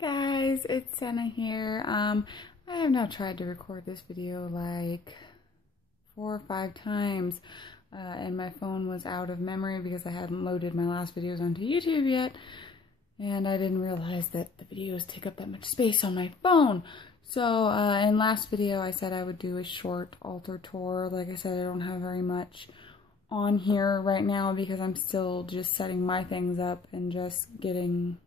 Hi guys, it's Senna here. I have now tried to record this video like 4 or 5 times, and my phone was out of memory because I hadn't loaded my last videos onto YouTube yet, and I didn't realize that the videos take up that much space on my phone. So, in last video I said I would do a short altar tour. Like I said, I don't have very much on here right now because I'm still just setting my things up and just getting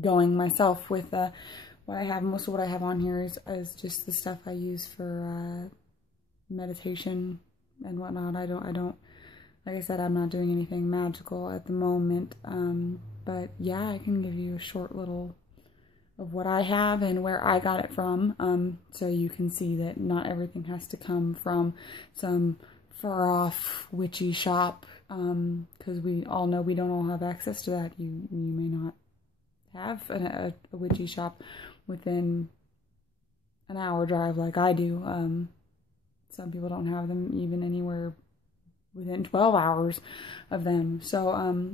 going myself with what I have. Most of what I have on here is just the stuff I use for meditation and whatnot. I don't like I said, I'm not doing anything magical at the moment, but yeah, I can give you a short little of what I have and where I got it from, so you can see that not everything has to come from some far off witchy shop, because we all know we don't all have access to that. You may not have a witchy shop within an hour drive like I do. Some people don't have them even anywhere within 12 hours of them. So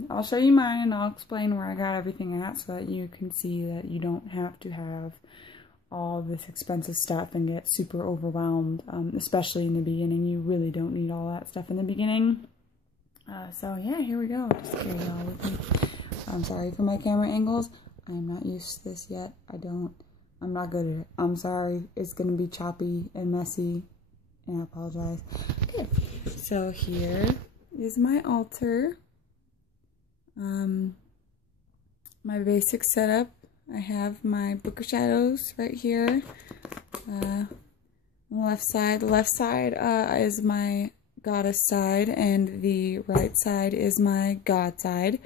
I'll show you mine and I'll explain where I got everything at so that you can see that you don't have to have all this expensive stuff and get super overwhelmed, especially in the beginning. You really don't need all that stuff in the beginning. So yeah, here we go. Just carry it all with me. I'm sorry for my camera angles. I'm not used to this yet. I'm not good at it. I'm sorry. It's going to be choppy and messy, and I apologize. Okay, so here is my altar. My basic setup. I have my Book of Shadows right here. On the left side. The left side is my goddess side, and the right side is my god side.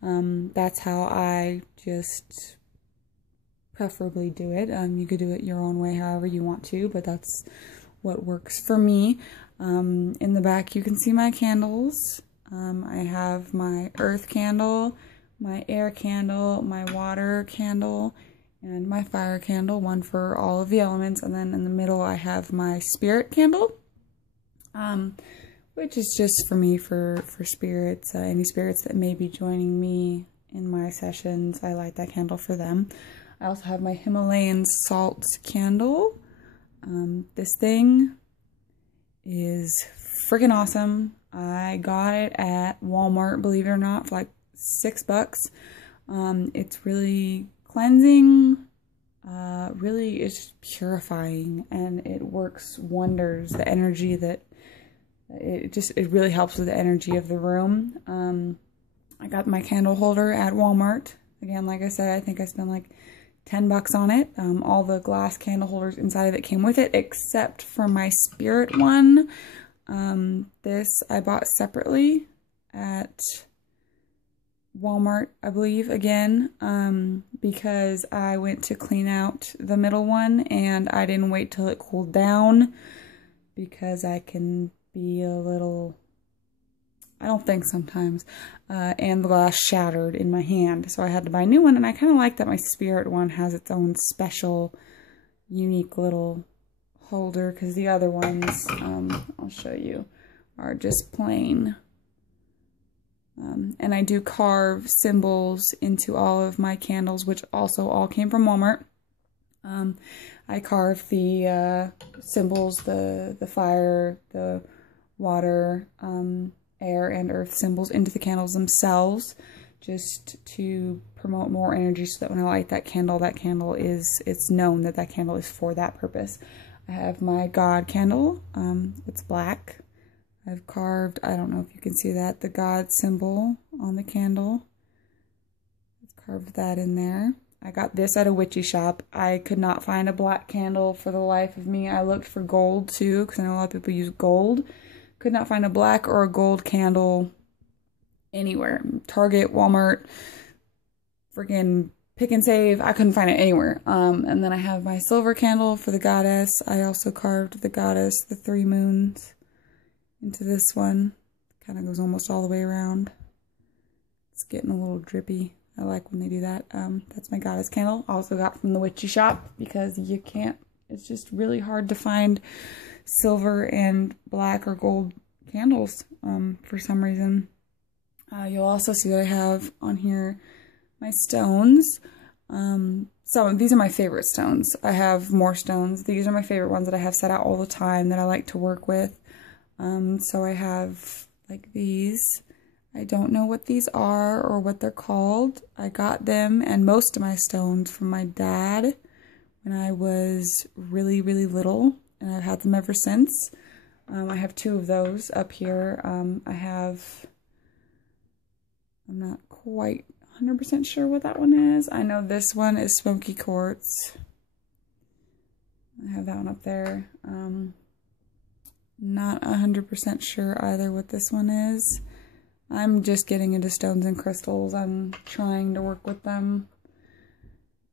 That's how I just preferably do it. You could do it your own way, however you want to, but that's what works for me. In the back, you can see my candles. I have my earth candle, my air candle, my water candle, and my fire candle, one for all of the elements. And then in the middle, I have my spirit candle, which is just for me, for spirits, any spirits that may be joining me in my sessions. I light that candle for them. I also have my Himalayan salt candle. This thing is freaking awesome. I got it at Walmart, believe it or not, for like $6. It's really cleansing, really is purifying, and it works wonders. The energy that it really helps with the energy of the room. I got my candle holder at Walmart. Again, like I said, I think I spent like $10 on it. All the glass candle holders inside of it came with it, except for my spirit one. This I bought separately at Walmart, I believe, again, because I went to clean out the middle one and I didn't wait till it cooled down, because I can be a little, I don't think sometimes, and the glass shattered in my hand, so I had to buy a new one. And I kind of like that my spirit one has its own special, unique little holder, because the other ones, I'll show you, are just plain. And I do carve symbols into all of my candles, which also all came from Walmart. I carve the symbols, the fire, the water, air, and earth symbols into the candles themselves, just to promote more energy, so that when I light that candle is, it's known that that candle is for that purpose. I have my God candle. It's black. I've carved, I don't know if you can see that, the God symbol on the candle. I've carved that in there. I got this at a witchy shop. I could not find a black candle for the life of me. I looked for gold too, because I know a lot of people use gold. Could not find a black or a gold candle anywhere. Target, Walmart, freaking Pick and Save. I couldn't find it anywhere. And then I have my silver candle for the goddess. I also carved the goddess, the 3 moons, into this one. Kind of goes almost all the way around. It's getting a little drippy. I like when they do that. That's my goddess candle. Also got from the witchy shop, because you can't, it's just really hard to find silver and black or gold candles for some reason. You'll also see that I have on here my stones. So these are my favorite stones. I have more stones. These are my favorite ones that I have set out all the time that I like to work with. So I have like these. I don't know what these are or what they're called. I got them and most of my stones from my dad when I was really, really little, and I've had them ever since. I have two of those up here. I'm not quite 100% sure what that one is. I know this one is smoky quartz. I have that one up there. Not 100% sure either what this one is. I'm just getting into stones and crystals. I'm trying to work with them.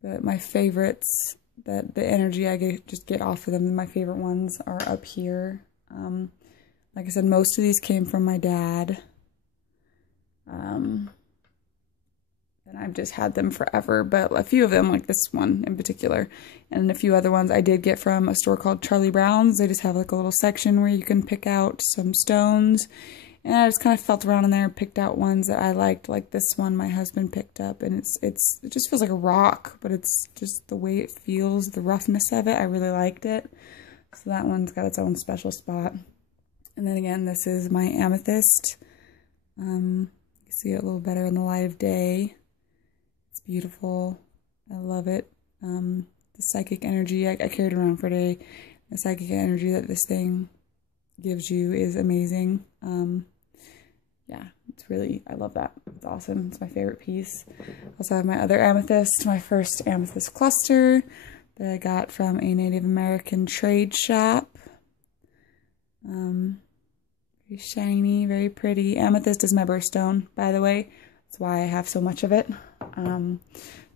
But my favorites, that the energy I just get off of them, my favorite ones are up here. Like I said, most of these came from my dad. And I've just had them forever, but a few of them, like this one in particular, and a few other ones I did get from a store called Charlie Brown's. They just have like a little section where you can pick out some stones, and I just kind of felt around in there and picked out ones that I liked, like this one my husband picked up, and it just feels like a rock, but it's just the way it feels, the roughness of it, I really liked it. So that one's got its own special spot. And then again, this is my amethyst. You can see it a little better in the light of day. It's beautiful. I love it. The psychic energy, I carried it around for a day. The psychic energy that this thing gives you is amazing. Yeah, it's really, I love that. It's awesome. It's my favorite piece. I also have my other amethyst, my first amethyst cluster that I got from a Native American trade shop. Very shiny, very pretty. Amethyst is my birthstone, by the way. That's why I have so much of it.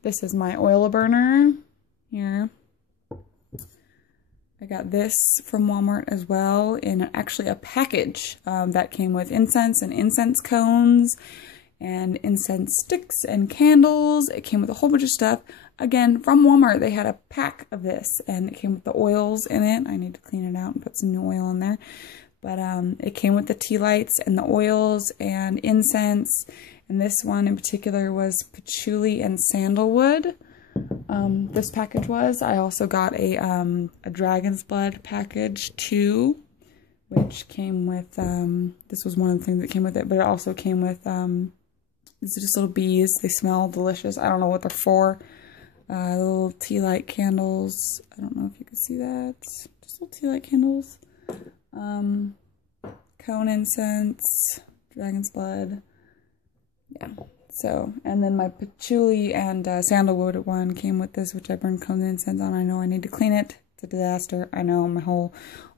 This is my oil burner here. I got this from Walmart as well in actually a package that came with incense and incense cones and incense sticks and candles. It came with a whole bunch of stuff. Again, from Walmart, they had a pack of this and it came with the oils in it. I need to clean it out and put some new oil in there. But it came with the tea lights and the oils and incense. And this one in particular was patchouli and sandalwood. This package was. I also got a dragon's blood package too, which came with, this was one of the things that came with it, but it also came with, these are just little bees. They smell delicious. I don't know what they're for. Little tea light candles. I don't know if you can see that. Just little tea light candles. Cone incense, dragon's blood. Yeah. So, and then my patchouli and sandalwood one came with this, which I burned cone incense on. I know I need to clean it. It's a disaster. I know my whole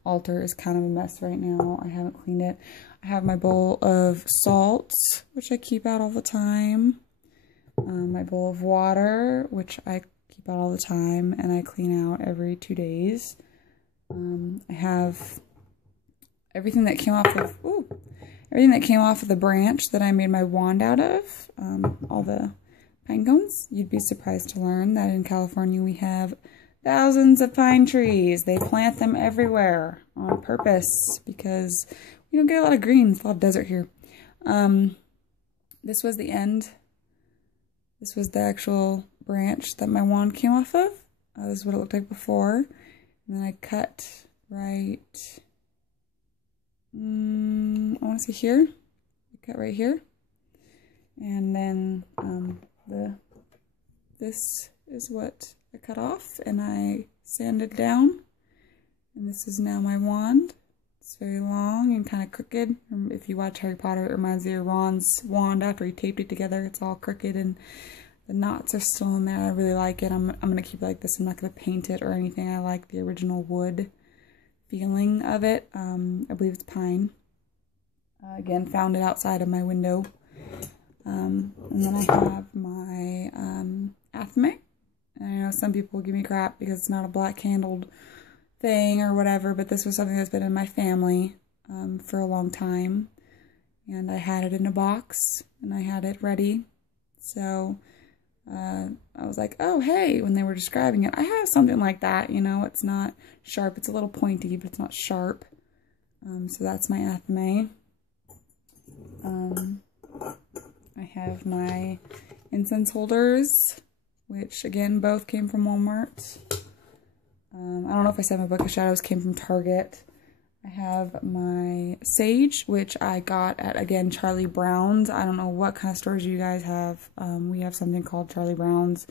altar is kind of a mess right now. I haven't cleaned it. I have my bowl of salt, which I keep out all the time. My bowl of water, which I keep out all the time, and I clean out every 2 days. I have everything that came off of, everything that came off of the branch that I made my wand out of, all the pine cones. You'd be surprised to learn that in California we have thousands of pine trees. They plant them everywhere on purpose because we don't get a lot of green. It's a lot of desert here. This was the end. This was the actual branch that my wand came off of. This is what it looked like before. And then I cut right, I want to say here. I cut right here. And then this is what I cut off and I sanded down. And this is now my wand. It's very long and kind of crooked. If you watch Harry Potter, it reminds you of Ron's wand after he taped it together. It's all crooked and the knots are still in there. I really like it. I'm going to keep it like this. I'm not going to paint it or anything. I like the original wood feeling of it. I believe it's pine. Again, found it outside of my window. And then I have my athame. And I know some people give me crap because it's not a black handled thing or whatever, but this was something that's been in my family for a long time. And I had it in a box and I had it ready. So I was like, oh, hey, when they were describing it, I have something like that, you know, it's not sharp, it's a little pointy, but it's not sharp. So that's my athame. I have my incense holders, which again, both came from Walmart. I don't know if I said my Book of Shadows came from Target. I have my Sage, which I got at, again, Charlie Brown's. I don't know what kind of stores you guys have. We have something called Charlie Brown's.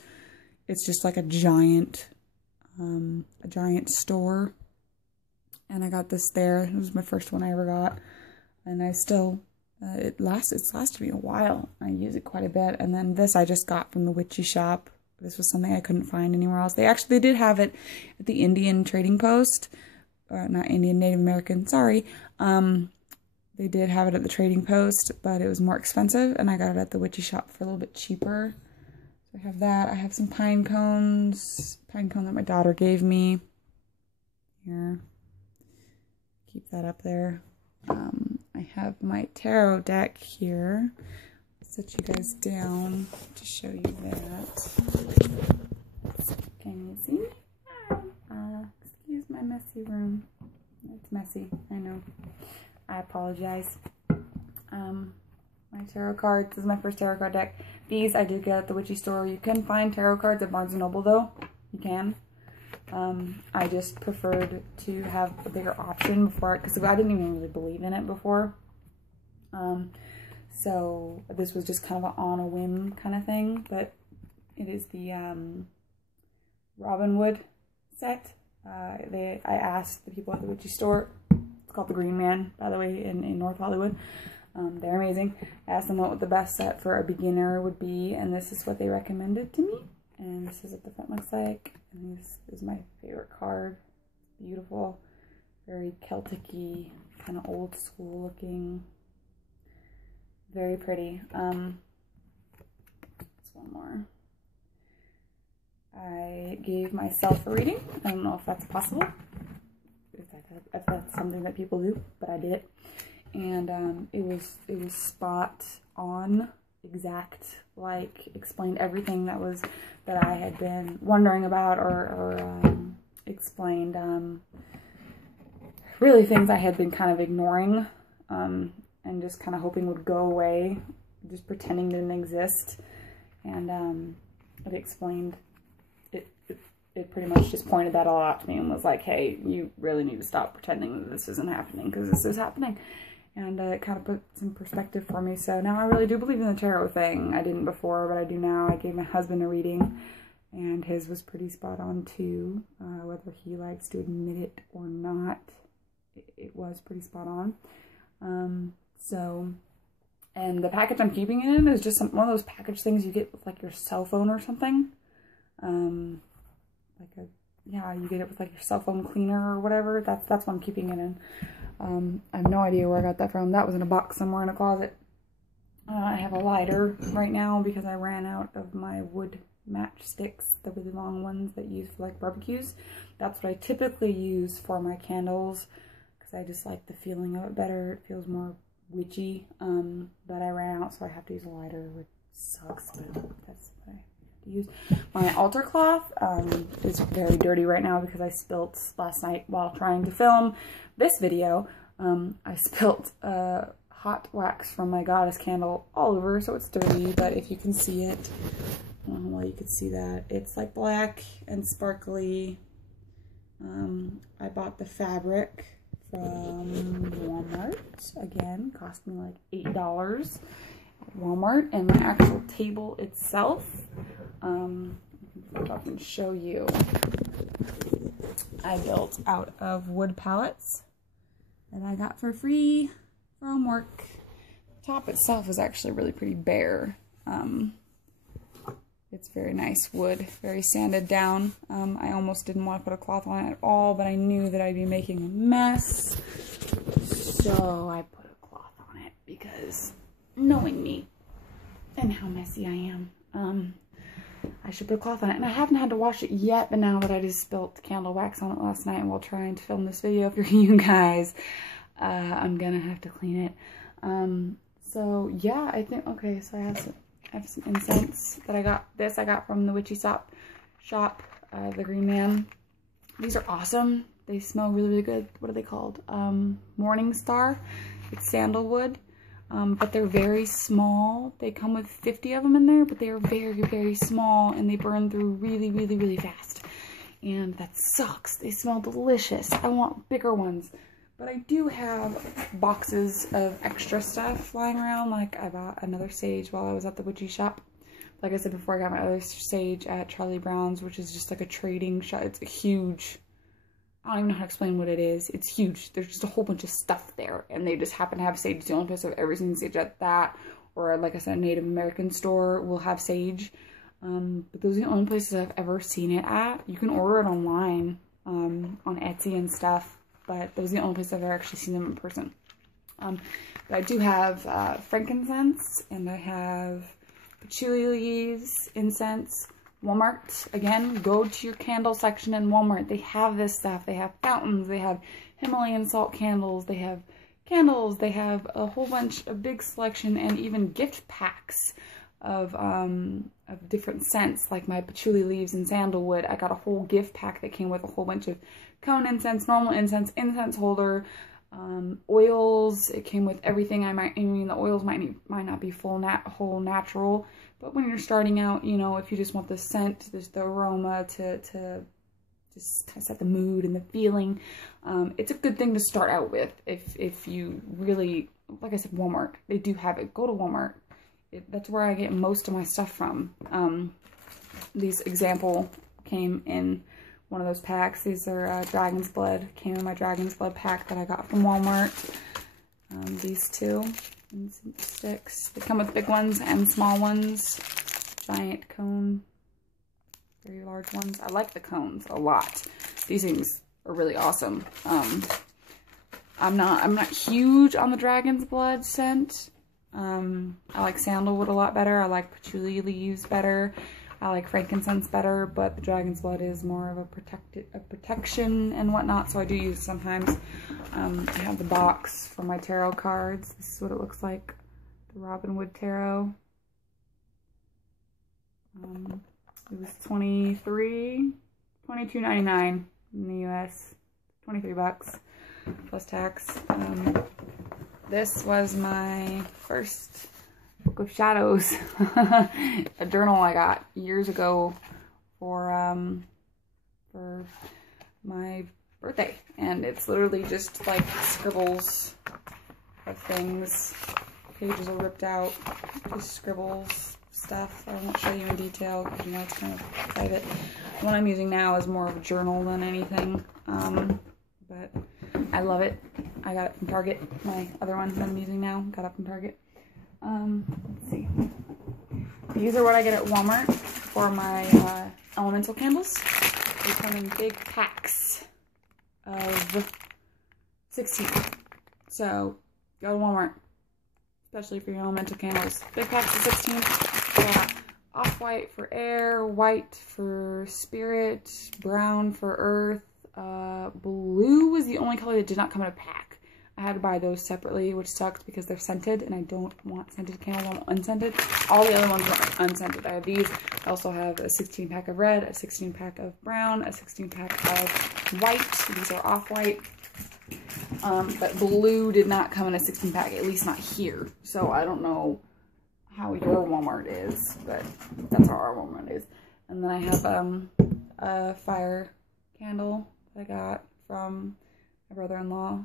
It's just like a giant store. And I got this there. It was my first one I ever got. And I still, it's lasted me a while. I use it quite a bit. And then this I just got from the Witchy Shop. This was something I couldn't find anywhere else. They did have it at the Indian Trading Post. Not Indian, Native American, sorry. They did have it at the Trading Post, but it was more expensive. And I got it at the Witchy Shop for a little bit cheaper. So I have that. I have some pine cones. Pine cone that my daughter gave me. Here. Keep that up there. I have my tarot deck here. Set you guys down to show you that. Can you see? Excuse my messy room. It's messy, I know. I apologize. My tarot cards. This is my first tarot card deck. These I did get at the Witchy store. You can find tarot cards at Barnes & Noble though. You can. I just preferred to have a bigger option before, because I didn't even really believe in it before. So this was just kind of an on a whim kind of thing, but it is the Robin Wood set. I asked the people at the Witchy store. It's called the Green Man, by the way, in North Hollywood. They're amazing. I asked them what the best set for a beginner would be, and this is what they recommended to me. And this is what the front looks like. And this is my favorite card. Beautiful, very Celtic-y, kind of old school looking. Very pretty. There's one more. I gave myself a reading. I don't know if that's possible. If that's something that people do, but I did it. And it was spot on, exact, like explained everything that I had been wondering about, or explained really things I had been kind of ignoring and just kind of hoping would go away, just pretending didn't exist. And it explained it pretty much just pointed that all out to me and was like, hey, you really need to stop pretending that this isn't happening, because this is happening. And it kind of put some perspective for me. So now I really do believe in the tarot thing. I didn't before, but I do now. I gave my husband a reading, and his was pretty spot on too. Whether he likes to admit it or not, it was pretty spot on. And the package I'm keeping it in is just one of those package things you get with like your cell phone or something. You get it with like your cell phone cleaner or whatever. That's what I'm keeping it in. I have no idea where I got that from. That was in a box somewhere in a closet. I have a lighter right now because I ran out of my wood matchsticks, the really long ones that you use for like barbecues. That's what I typically use for my candles, because I just like the feeling of it better. It feels more witchy. But I ran out, so I have to use a lighter, which sucks, but that's what I have to use. My altar cloth is very dirty right now because I spilt last night while trying to film this video. I spilt hot wax from my goddess candle all over, so it's dirty. But if you can see it, I don't know why you could see that. It's like black and sparkly. I bought the fabric from Walmart. Again, cost me like $8 at Walmart. And my actual table itself, if I can show you, I built out of wood pallets that I got for free from work. The top itself is actually really pretty bare. It's very nice wood, very sanded down. I almost didn't want to put a cloth on it at all, but I knew that I'd be making a mess. So I put a cloth on it because, knowing me and how messy I am, I should put a cloth on it. And I haven't had to wash it yet, but now that I just spilt candle wax on it last night while trying to film this video for you guys, I'm gonna have to clean it. So yeah, I think, okay, so I have some incense that I got. This I got from the Witchy shop, the Green Man. These are awesome. They smell really, really good. What are they called? Morning Star. It's sandalwood. but they're very small. They come with 50 of them in there, but they are very, very small, and they burn through really, really, really fast. And that sucks. They smell delicious. I want bigger ones. But I do have boxes of extra stuff lying around. Like, I bought another sage while I was at the butchie shop. Like I said before, I got my other sage at Charlie Brown's, which is just like a trading shop. It's a huge, I don't even know how to explain what it is. It's huge. There's just a whole bunch of stuff there, and they just happen to have sage. It's the only place I've ever seen sage at that. Or, like I said, a Native American store will have sage. But those are the only places I've ever seen it at. You can order it online, on Etsy and stuff. But those are the only places I've ever actually seen them in person. But I do have frankincense, and I have patchouli leaves, incense. Walmart, again, go to your candle section in Walmart. They have this stuff. They have fountains. They have Himalayan salt candles. They have candles. They have a whole bunch, a big selection, and even gift packs of different scents, like my patchouli leaves and sandalwood. I got a whole gift pack that came with a whole bunch of cone incense, normal incense, incense holder, oils. It came with everything. I mean, the oils might not be whole natural, but when you're starting out, you know, if you just want the scent, the aroma to just kind of set the mood and the feeling, it's a good thing to start out with. If you really, like I said, Walmart, they do have it. Go to Walmart. That's where I get most of my stuff from. These example came in one of those packs. These are Dragon's Blood. Came in my Dragon's Blood pack that I got from Walmart. These two incense sticks. They come with big ones and small ones. Giant cone. Very large ones. I like the cones a lot. These things are really awesome. I'm not huge on the Dragon's Blood scent. I like sandalwood a lot better. I like patchouli leaves better. I like frankincense better, but the Dragon's Blood is more of a protection and whatnot, so I do use it sometimes. I have the box for my tarot cards. This is what it looks like. The Robin Wood Tarot. It was $22.99 in the US. 23 bucks plus tax. This was my first Book of Shadows, a journal I got years ago for my birthday, and it's literally just like scribbles of things. Pages are ripped out, just scribbles, stuff. I won't show you in detail because, you know, it's kind of private. The one I'm using now is more of a journal than anything, but I love it. I got it from Target. My other one that I'm using now got it from Target. Let's see. These are what I get at Walmart for my elemental candles. They come in big packs of 16. So go to Walmart, especially for your elemental candles. Big packs of 16. Yeah. Off-white for air, white for spirit, brown for earth. Blue was the only color that did not come in a pack. I had to buy those separately, which sucks because they're scented, and I don't want scented candles. I want unscented. All the other ones are unscented. I have these. I also have a 16 pack of red, a 16 pack of brown, a 16 pack of white. These are off-white. But blue did not come in a 16 pack, at least not here. So I don't know how your Walmart is, but that's how our Walmart is. And then I have a fire candle that I got from my brother-in-law.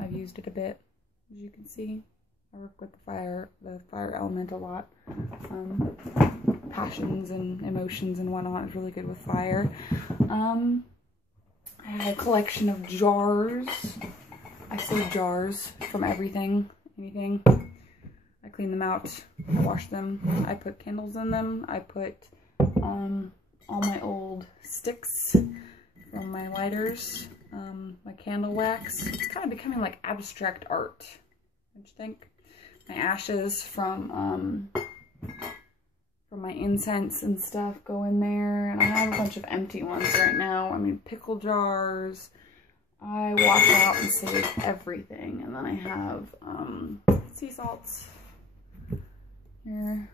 I've used it a bit, as you can see. I work with the fire element a lot. Passions and emotions and whatnot is really good with fire. I have a collection of jars. I save jars from anything. I clean them out. I wash them. I put candles in them. I put all my old sticks from my lighters. My candle wax. It's kind of becoming like abstract art, don't you think? My ashes from my incense and stuff go in there, and I have a bunch of empty ones right now. I mean, pickle jars. I wash out and save everything, and then I have sea salts here.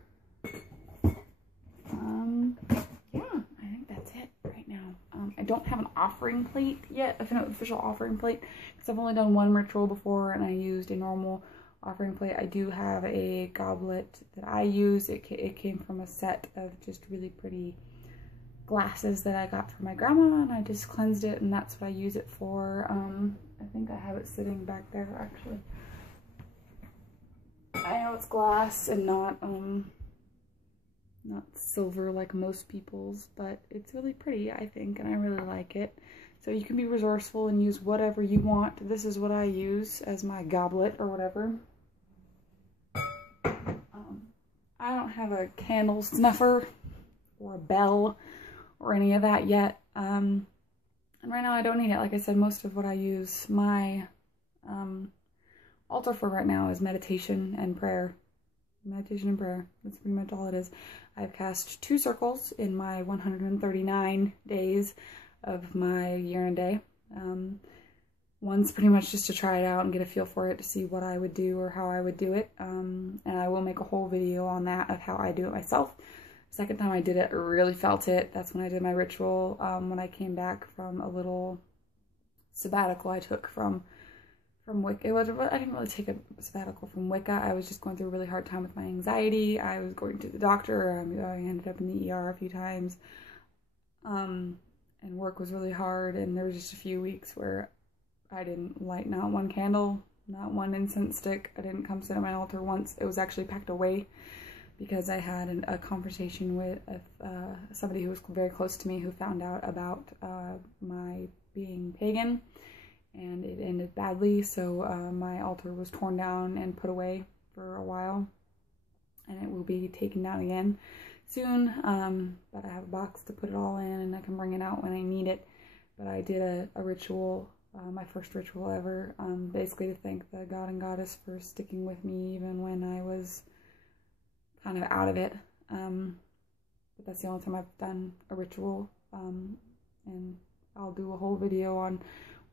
Yeah, I think that's it right now. I don't have an offering plate yet, an official offering plate, because I've only done one ritual before, and I used a normal offering plate. I do have a goblet that I use. It came from a set of just really pretty glasses that I got from my grandma, and I just cleansed it, and that's what I use it for. I think I have it sitting back there actually. I know it's glass and not silver like most people's, but it's really pretty, I think, and I really like it. So you can be resourceful and use whatever you want. This is what I use as my goblet or whatever. I don't have a candle snuffer or a bell or any of that yet. And right now I don't need it. Like I said, most of what I use my altar for right now is meditation and prayer. Meditation and prayer. That's pretty much all it is. I've cast 2 circles in my 139 days of my year and day. One's pretty much just to try it out and get a feel for it, to see what I would do or how I would do it. And I will make a whole video on that of how I do it myself. Second time I did it, I really felt it. That's when I did my ritual, when I came back from a little sabbatical I took from Wicca. I didn't really take a sabbatical from Wicca. I was just going through a really hard time with my anxiety. I was going to the doctor. I ended up in the ER a few times. And work was really hard, and there was just a few weeks where I didn't light not one candle, not one incense stick. I didn't come sit at my altar once. It was actually packed away because I had a conversation with somebody who was very close to me, who found out about my being pagan, and it ended badly. So my altar was torn down and put away for a while, and it will be taken down again soon. But I have a box to put it all in, and I can bring it out when I need it. But I did a ritual, my first ritual ever, basically to thank the god and goddess for sticking with me even when I was kind of out of it. But that's the only time I've done a ritual, and I'll do a whole video on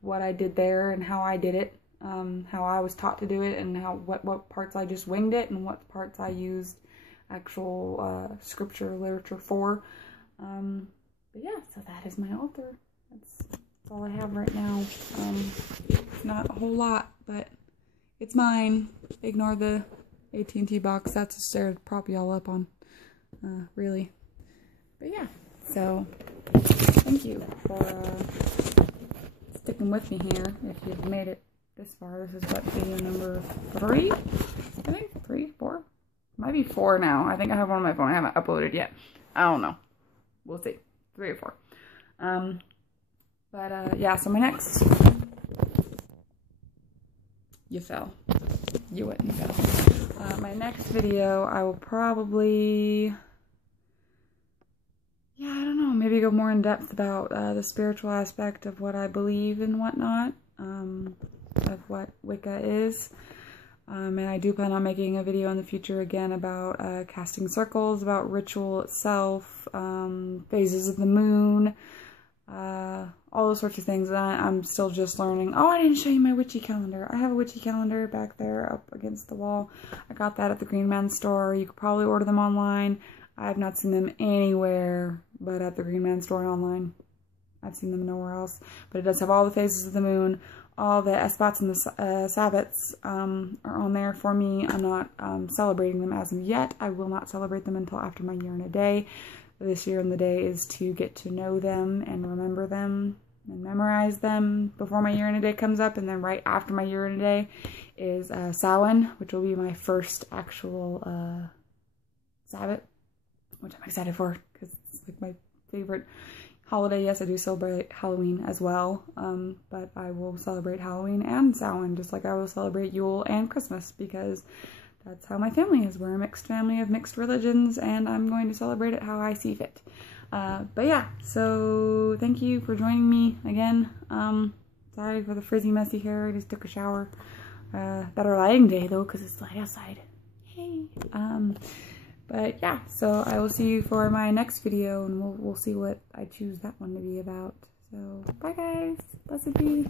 what I did there and how I did it, how I was taught to do it, and what parts I just winged it and what parts I used actual scripture literature for. But yeah, so that is my altar. That's all I have right now. It's not a whole lot, but it's mine. Ignore the AT&T box. That's just there to prop y'all up on, really. But yeah, so thank you for sticking with me here. If you've made it this far, this is what, video number 3? I think 3, 4? Might be 4 now. I think I have one on my phone. I haven't uploaded yet. I don't know. We'll see. 3 or 4. Yeah, so my next... You fell. You wouldn't fell. My next video, I will probably... Yeah, I don't know. Maybe go more in depth about the spiritual aspect of what I believe and whatnot. Of what Wicca is. And I do plan on making a video in the future again about casting circles, about ritual itself, phases of the moon, all those sorts of things. I'm still just learning. Oh, I didn't show you my witchy calendar. I have a witchy calendar back there up against the wall. I got that at the Green Man store. You could probably order them online. I have not seen them anywhere but at the Green Man store and online. I've seen them nowhere else. But it does have all the phases of the moon. All the Esbats and the Sabbats are on there for me. I'm not celebrating them as of yet. I will not celebrate them until after my year and a day. This year and the day is to get to know them and remember them and memorize them before my year and a day comes up. And then right after my year and a day is Samhain, which will be my first actual Sabbat, which I'm excited for because it's like my favorite holiday. Yes, I do celebrate Halloween as well, but I will celebrate Halloween and Samhain just like I will celebrate Yule and Christmas, because that's how my family is. We're a mixed family of mixed religions, and I'm going to celebrate it how I see fit. But yeah, so thank you for joining me again. Sorry for the frizzy, messy hair. I just took a shower. Better lighting day though, because it's light outside. Hey. But yeah, so I will see you for my next video, and we'll see what I choose that one to be about. So bye guys, blessed be.